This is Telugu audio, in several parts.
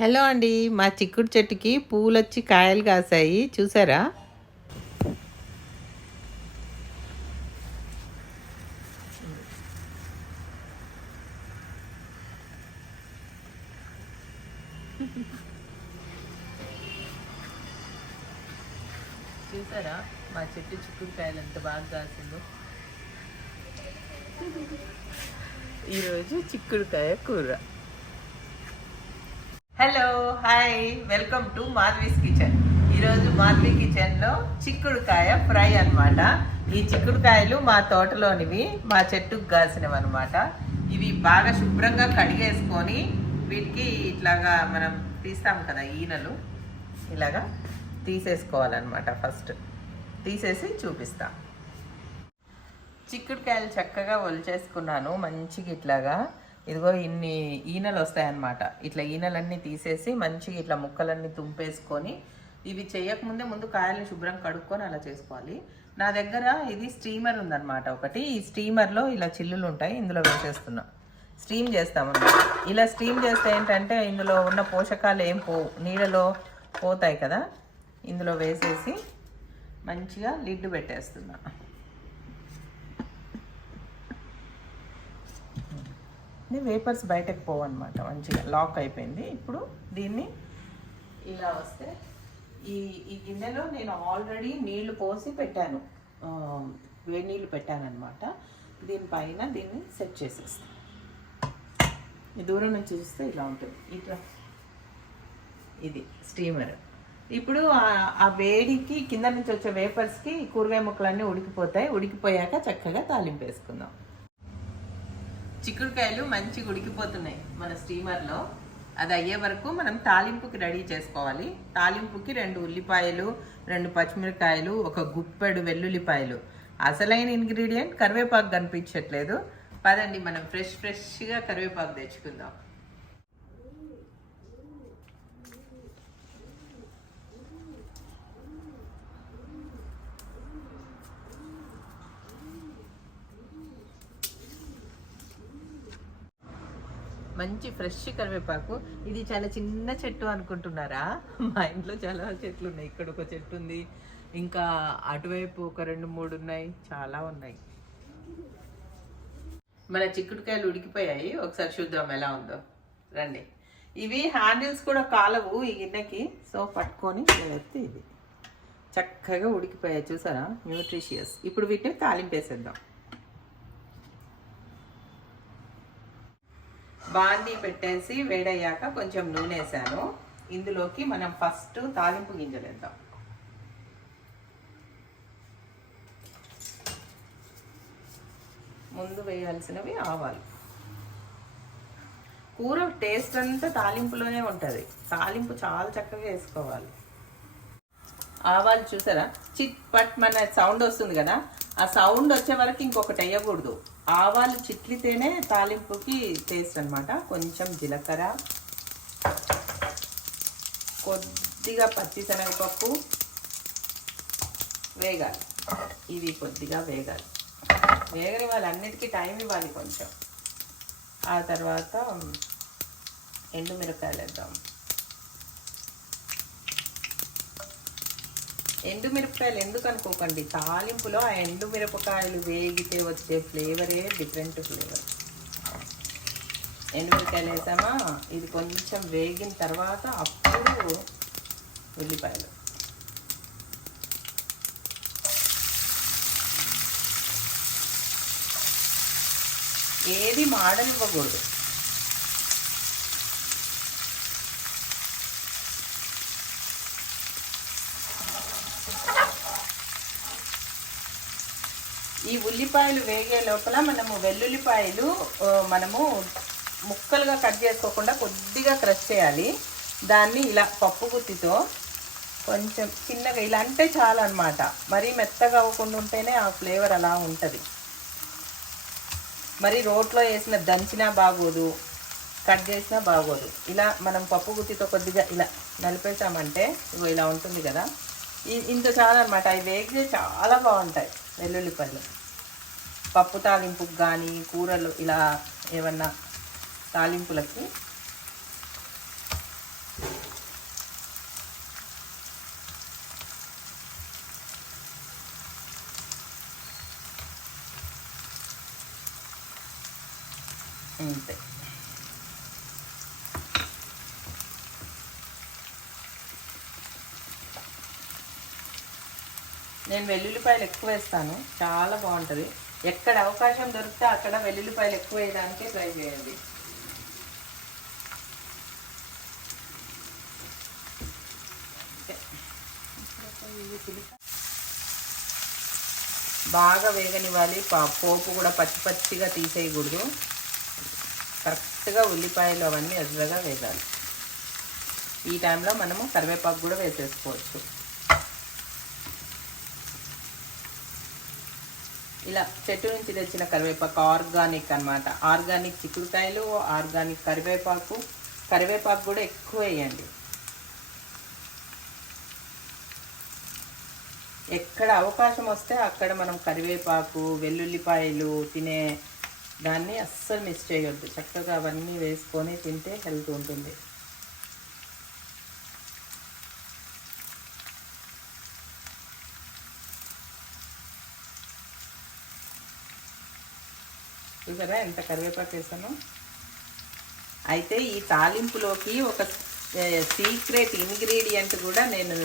హలో అండి. మా చిక్కుడు చెట్టుకి పూలొచ్చి కాయలు కాసాయి చూసారా? చూసారా మా చెట్టు చిక్కుడు కాయలు ఎంత బాగా కాసిందో. ఈరోజు చిక్కుడుకాయ కూర. Hello, hi, welcome to Madhavi's kitchen. ఈరోజు మాధవి కిచెన్లో చిక్కుడుకాయ ఫ్రై అన్నమాట. ఈ చిక్కుడుకాయలు మా తోటలోనివి, మా చెట్టుకు కాసినవి అనమాట. ఇవి బాగా శుభ్రంగా కడిగేసుకొని వీటికి ఇట్లాగా మనం తీస్తాం కదా ఈనెలు, ఇలాగా తీసేసుకోవాలన్నమాట. ఫస్ట్ తీసేసి చూపిస్తా. చిక్కుడుకాయలు చక్కగా ఒలిచేసుకున్నాను మంచిగా ఇట్లాగా. ఇదిగో ఇన్ని ఈనెలు వస్తాయన్నమాట. ఇట్లా ఈనెలన్నీ తీసేసి మంచిగా ఇట్లా ముక్కలన్నీ తుంపేసుకొని, ఇవి చేయకముందే ముందు కాయల్ని శుభ్రం కడుక్కొని అలా చేసుకోవాలి. నా దగ్గర ఇది స్టీమర్ ఉందన్నమాట ఒకటి. ఈ స్టీమర్లో ఇలా చిల్లులు ఉంటాయి, ఇందులో వేసేస్తున్నా. స్టీమ్ చేస్తామన్నమాట. ఇలా స్టీమ్ చేస్తే ఏంటంటే ఇందులో ఉన్న పోషకాలు ఏం పోవు, నీళ్ళలో పోతాయి కదా. ఇందులో వేసేసి మంచిగా లిడ్ పెట్టేస్తున్నా. వేపర్స్ బయటకు పోవన్నమాట. మంచిగా లాక్ అయిపోయింది. ఇప్పుడు దీన్ని ఇలా వస్తే ఈ గిన్నెలో నేను ఆల్రెడీ నీళ్లు పోసి పెట్టాను, వేడి నీళ్ళు పెట్టానమాట. దీనిపైన దీన్ని సెట్ చేసేస్తాను. ఈ దూరం నుంచి చూస్తే ఇలా ఉంటుంది. ఇట్లా ఇది స్టీమర్. ఇప్పుడు ఆ వేడికి కింద నుంచి వచ్చే వేపర్స్కి కూరగాయ ముక్కలన్నీ ఉడికిపోతాయి. ఉడికిపోయాక చక్కగా తాలింపు వేసుకుందాం. చిక్కుడుకాయలు మంచిగా ఉడికిపోతున్నాయి మన స్టీమర్లో. అది అయ్యే వరకు మనం తాలింపుకి రెడీ చేసుకోవాలి. తాలింపుకి 2 ఉల్లిపాయలు, 2 పచ్చిమిరకాయలు, ఒక గుప్పెడు వెల్లుల్లిపాయలు. అసలైన ఇంగ్రీడియంట్ కరివేపాకు కనిపించట్లేదు. పదండి మనం ఫ్రెష్గా కరివేపాకు తెచ్చుకుందాం. మంచి ఫ్రెష్ కరివేపాకు. ఇది చాలా చిన్న చెట్టు అనుకుంటున్నారా? మా ఇంట్లో చాలా చెట్లు ఉన్నాయి. ఇక్కడ ఒక చెట్టు ఉంది, ఇంకా అటువైపు ఒక 2-3 ఉన్నాయి, చాలా ఉన్నాయి. మన చిక్కుడుకాయలు ఉడికిపోయాయి. ఒకసారి చూద్దాం ఎలా ఉందో, రండి. ఇవి హ్యాండిల్స్ కూడా కాలవు ఈ గిన్నెకి, సో పట్టుకొని ఎత్తి ఇది చక్కగా ఉడికిపోయాయి. చూసారా, న్యూట్రిషియస్. ఇప్పుడు వీటిని తాలింపేసేద్దాం. బాండీ పెట్టేసి వేడయ్యాక కొంచెం నూనె వేసాను. ఇందులోకి మనం ఫస్ట్ తాలింపు గింజలు వేద్దాం. ముందు వేయాల్సినవి ఆవాలు. కూర టేస్ట్ అంతా తాలింపులోనే ఉంటుంది. తాలింపు చాలా చక్కగా వేసుకోవాలి. ఆవాలు చూసారా, చిట్ పట్ మన సౌండ్ వస్తుంది కదా, ఆ సౌండ్ వచ్చే వరకు ఇంకొకటి వేయకూడదు. ఆవాలు చిట్లితేనే తాలింపుకి టేస్ట్ అనమాట. కొంచెం జీలకర్ర, కొద్దిగా పచ్చిశనగపప్పు వేగాలి. ఇవి కొద్దిగా వేగాలి. వేగని వాళ్ళన్నిటికీ టైం ఇవ్వాలి కొంచెం. ఆ తర్వాత ఎండుమిరపకాయలు వేద్దాం. ఎండుమిరపకాయలు ఎందుకు అనుకోకండి, తాలింపులో ఆ ఎండుమిరపకాయలు వేగితే వచ్చే ఫ్లేవరే డిఫరెంట్ ఫ్లేవర్. ఎండుమిరపకాయలు వేసామా, ఇది కొంచెం వేగిన తర్వాత అప్పుడు ఉల్లిపాయలు. ఏది మాడనివ్వకూడదు. ఈ ఉల్లిపాయలు వేగే లోపల మనము వెల్లుల్లిపాయలు మనము ముక్కలుగా కట్ చేసుకోకుండా కొద్దిగా క్రష్ చేయాలి. దాన్ని ఇలా పప్పు గుత్తితో కొంచెం చిన్నగా ఇలా అంటే చాలా అన్నమాట. మరీ మెత్తగా అవ్వకుండా ఉంటేనే ఆ ఫ్లేవర్ అలా ఉంటుంది. మరి రోట్లో వేసిన దంచినా బాగోదు, కట్ చేసినా బాగోదు. ఇలా మనం పప్పు గుత్తితో కొద్దిగా ఇలా నలిపేసామంటే ఇగో ఇలా ఉంటుంది కదా. ఇంత చాలా అనమాట. అవి వేగితే చాలా బాగుంటాయి వెల్లుల్లిపాయలు. పప్పు తాలింపుకి కానీ, కూరలు ఇలా ఏమన్నా తాలింపులకి అంతే. నేను వెల్లుల్లిపాయలు ఎక్కువ వేస్తాను, చాలా బాగుంటుంది. ఎక్కడ అవకాశం దొరికితే అక్కడ వెల్లుల్లిపాయలు ఎక్కువ వేయడానికి ట్రై చేయండి. బాగా వేగనివ్వాలి. పోపు కూడా పచ్చి పచ్చిగా తీసేయకూడదు. కరెక్ట్గా ఉల్లిపాయలు అవన్నీ ఎర్రగా వేగాలి. ఈ టైంలో మనము కరివేపాకు కూడా వేసేసుకోవచ్చు. ఇలా చెట్టు నుంచి తెచ్చిన కరివేపాకు ఆర్గానిక్ అన్నమాట. ఆర్గానిక్ చిక్కుడుకాయలు, ఆర్గానిక్ కరివేపాకు కూడా ఎక్కువ వేయండి. ఎక్కడ అవకాశం వస్తే అక్కడ మనం కరివేపాకు, వెల్లుల్లిపాయలు తినే దాన్ని అస్సలు మిస్ చేయొద్దు. చక్కగా అవన్నీ వేసుకొని తింటే హెల్త్ ఉంటుంది. చూసారా ఎంత కరివేపాకు వేసాను. అయితే ఈ తాలింపులోకి ఒక సీక్రెట్ ఇంగ్రీడియంట్ కూడా నేను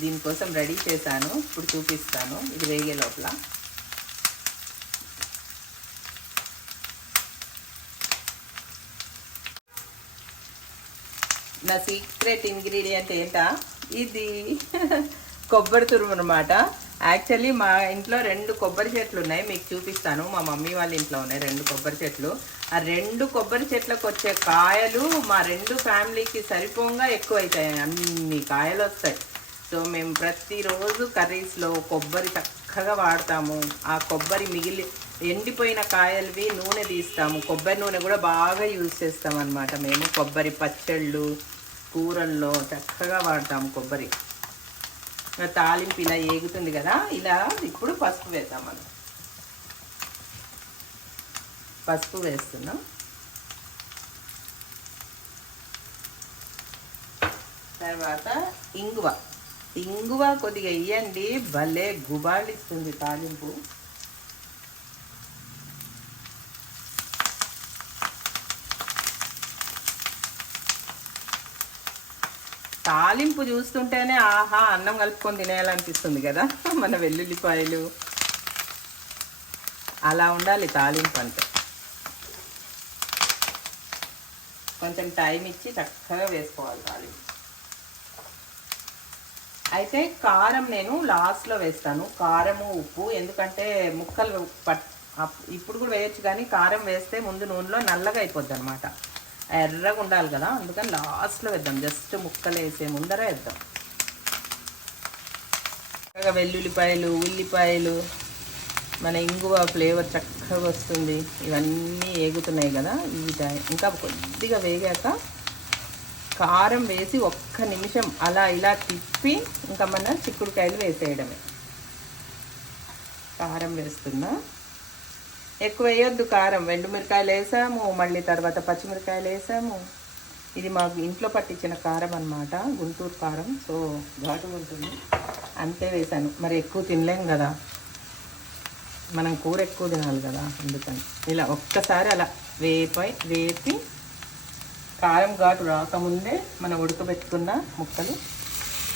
దీనికోసం రెడీ చేశాను. ఇప్పుడు చూపిస్తాను. ఇది వేగే లోపల నా సీక్రెట్ ఇంగ్రీడియంట్ ఏంటా, ఇది కొబ్బరి తురుము అనమాట. యాక్చువల్లీ మా ఇంట్లో 2 కొబ్బరి చెట్లు ఉన్నాయి, మీకు చూపిస్తాను. మా మమ్మీ వాళ్ళ ఇంట్లో ఉన్నాయి 2 కొబ్బరి చెట్లు. ఆ 2 కొబ్బరి చెట్లకు వచ్చే కాయలు మా 2 ఫ్యామిలీకి సరిపోగా ఎక్కువ అవుతాయి. అన్ని కాయలు వస్తాయి. సో మేము ప్రతిరోజు కర్రీస్లో కొబ్బరి చక్కగా వాడతాము. ఆ కొబ్బరి ఎండిపోయిన కాయలవి నూనె తీస్తాము. కొబ్బరి నూనె కూడా బాగా యూజ్ చేస్తాం అన్నమాట. మేము కొబ్బరి పచ్చళ్ళు, కూరల్లో చక్కగా వాడతాము కొబ్బరి. తాలింపు ఇలా ఏగుతుంది కదా, ఇలా ఇప్పుడు పసుపు వేద్దాం. మనం పసుపు వేస్తున్నాం. తర్వాత ఇంగువ కొద్దిగా వేయండి, భలే గుబాళిస్తుంది తాలింపు. తాలింపు చూస్తుంటేనే ఆహా అన్నం కలుపుకొని తినేయాలనిపిస్తుంది కదా మన వెల్లుల్లిపాయలు. అలా ఉండాలి తాలింపు అంటే. కొంచెం టైం ఇచ్చి చక్కగా వేసుకోవాలి తాలింపు. అయితే కారం నేను లాస్ట్లో వేస్తాను, కారము ఉప్పు. ఎందుకంటే ముక్కలు ఇప్పుడు కూడా వేయచ్చు, కానీ కారం వేస్తే ముందు నూనెలో నల్లగా అయిపోద్ది అనమాట, ఎర్రగా ఉండాలి కదా. అందుకని లాస్ట్లో వేద్దాం, జస్ట్ ముక్కలు వేసే ముందర వేద్దాం. చక్కగా వెల్లుల్లిపాయలు, ఉల్లిపాయలు, మన ఇంగువ ఫ్లేవర్ చక్కగా వస్తుంది. ఇవన్నీ ఏగుతున్నాయి కదా, ఈ టైం ఇంకా కొద్దిగా వేగాక కారం వేసి 1 నిమిషం అలా ఇలా తిప్పి ఇంకా మన చిక్కుడుకాయలు వేసేయడమే. కారం వేస్తున్నా, ఎక్కువ వేయొద్దు కారం. 2 మిరకాయలు వేసాము, మళ్ళీ తర్వాత పచ్చిమిరకాయలు వేసాము. ఇది మాకు ఇంట్లో పట్టించిన కారం అన్నమాట, గుంటూరు కారం. సో ఘాటుగా ఉంటుంది, అంతే వేసాను. మరి ఎక్కువ తినలేం కదా, మనం కూర ఎక్కువ తినాలి కదా, అందుకని ఇలా ఒక్కసారి అలా వేపి కారం ఘాటు రాకముందే మనం ఉడకబెట్టుకున్న ముక్కలు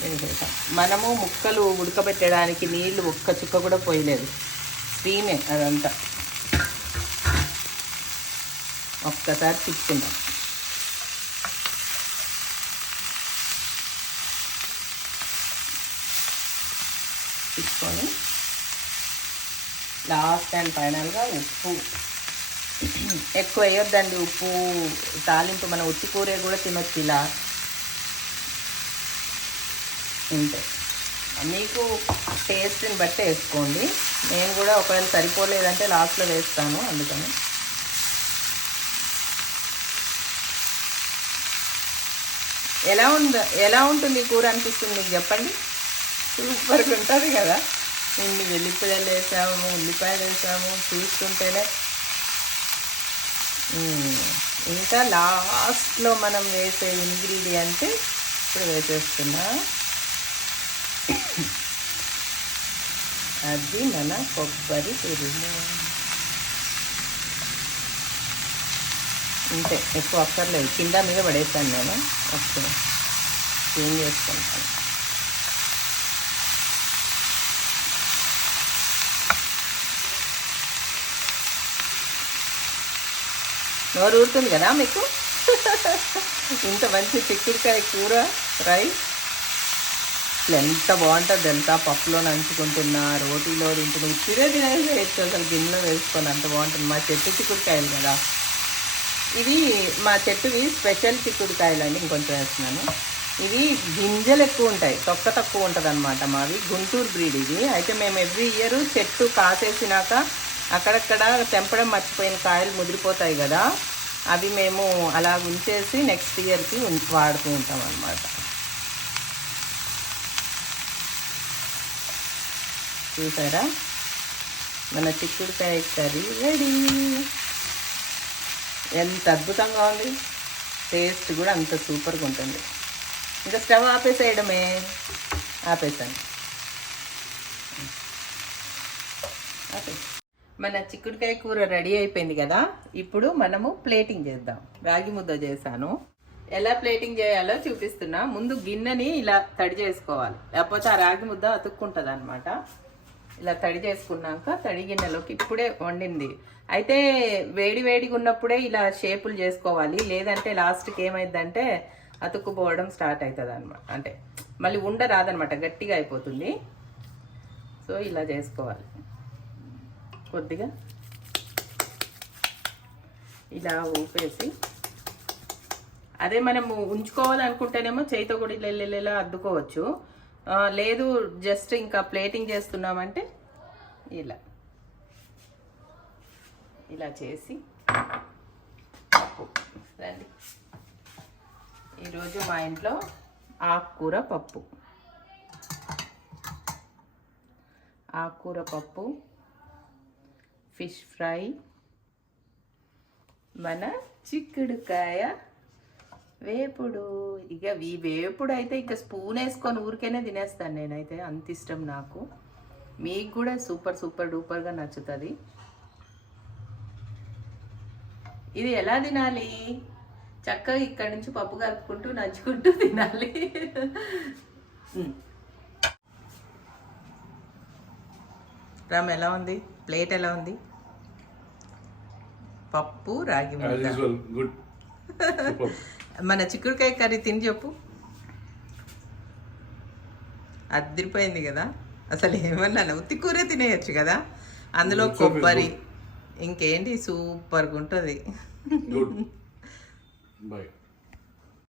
వేసేసాం. మనము ముక్కలు ఉడకబెట్టడానికి నీళ్ళు 1 చుక్క కూడా పోయలేదు, స్టీమే అదంతా. ఒక్కసారి తిప్పుకుందాం. తీసుకొని లాస్ట్ అండ్ ఫైనల్గా ఉప్పు. ఎక్కువ వేయొద్దండి ఉప్పు. తాలింపు మన ఉత్తి కూర కూడా తినొచ్చు ఇలా. అంతే, మీకు టేస్ట్ని బట్టి వేసుకోండి. నేను కూడా ఒకవేళ సరిపోలేదంటే లాస్ట్లో వేస్తాను, అందుకని. ఎలా ఉంటుంది కూర అనిపిస్తుంది మీకు చెప్పండి? సూపర్గా ఉంటుంది కదా. ఇన్ని వెల్లిపాయలు వేసాము, ఉల్లిపాయలు వేసాము, చూస్తుంటేనే. ఇంకా లాస్ట్లో మనం వేసే ఇంగ్రీడియంట్ ఇప్పుడు వేసేస్తున్నా, అది మన కొబ్బరి తురుము. అంతే, ఎక్కువ అక్కర్లేదు. కింద మీద పడేసాను నేను. ఓకే, క్లీన్ చేసుకుంటాను. నోరు ఊరుతుంది కదా మీకు? ఇంత మంచి చిక్కుడుకాయ కూర ఫ్రై ఎంత బాగుంటుంది తెలుసా? పప్పులో నంచుకుంటున్నా, రోటీలో తింటున్నా, ఉత్తిరే తినేసేయచ్చు అసలు, గిన్నెలో వేసుకొని, అంత బాగుంటుంది. మా చెట్టు చిక్కుడుకాయలు కదా ఇవి, మా చెట్టువి స్పెషల్ చిక్కుడుకాయలు అండి. ఇంకొంచెం వేస్తున్నాను. ఇవి గింజలు ఎక్కువ ఉంటాయి, తొక్క తక్కువ ఉంటుంది అనమాట. మావి గుంటూరు బ్రీడ్ ఇది. అయితే మేము ఎవ్రీ ఇయర్ చెట్టు కాసేసినాక అక్కడక్కడ తెంపడం మర్చిపోయిన కాయలు ముదిరిపోతాయి కదా, అవి మేము అలా ఉంచేసి నెక్స్ట్ ఇయర్కి వాడుతూ ఉంటాం అన్నమాట. చూసారా, మన చిక్కుడుకాయ కర్రీ రెడీ. ఎంత అద్భుతంగా ఉంది, టేస్ట్ కూడా అంత సూపర్గా ఉంటుంది. ఇంకా స్టవ్ ఆపేసేయడమే. ఆపేసాను. మన చిక్కుడుకాయ కూర రెడీ అయిపోయింది కదా. ఇప్పుడు మనము ప్లేటింగ్ చేద్దాం. రాగి ముద్ద చేశాను, ఎలా ప్లేటింగ్ చేయాలో చూపిస్తున్నా. ముందు గిన్నెని ఇలా తడి చేసుకోవాలి, లేకపోతే ఆ రాగి ముద్ద అతుక్కుంటుంది అనమాట. ఇలా తడి చేసుకున్నాక తడి గిన్నెలోకి ఇప్పుడే వండింది అయితే వేడి వేడిగా ఉన్నప్పుడే ఇలా షేపులు చేసుకోవాలి, లేదంటే లాస్ట్కి ఏమైందంటే అతుక్కుపోవడం స్టార్ట్ అవుతుంది అనమాట. అంటే మళ్ళీ ఉండ రాదనమాట, గట్టిగా అయిపోతుంది. సో ఇలా చేసుకోవాలి. కొద్దిగా ఇలా ఊపేసి, అదే మనము ఉంచుకోవాలనుకుంటేనేమో చేతితో కూడా ఇలా అద్దుకోవచ్చు. లేదు జస్ట్ ఇంకా ప్లేటింగ్ చేస్తున్నామంటే ఇలా చేసి పప్పు రండి. ఈరోజు మా ఇంట్లో ఆకుకూర పప్పు, ఫిష్ ఫ్రై, మన చిక్కుడుకాయ వేపుడు. ఇక ఈ వేపుడు అయితే ఇక స్పూన్ వేసుకొని ఊరికేనే తినేస్తాను నేనైతే, అంత ఇష్టం నాకు. మీకు కూడా సూపర్ సూపర్ డూపర్గా నచ్చుతుంది. ఇది ఎలా తినాలి? చక్కగా ఇక్కడ నుంచి పప్పు కలుపుకుంటూ నంచుకుంటూ తినాలి. రామ్ ఎలా ఉంది? ప్లేట్ ఎలా ఉంది? పప్పు రాగి ముద్ద. మన చిక్కుడుకాయ కర్రీ తిని చెప్పు. అదిరిపోయింది కదా, అసలు ఏమన్నా ఉత్తి కూర తినేయచ్చు కదా, అందులో కొబ్బరి ఇంకేంటి సూపర్గా ఉంటుంది.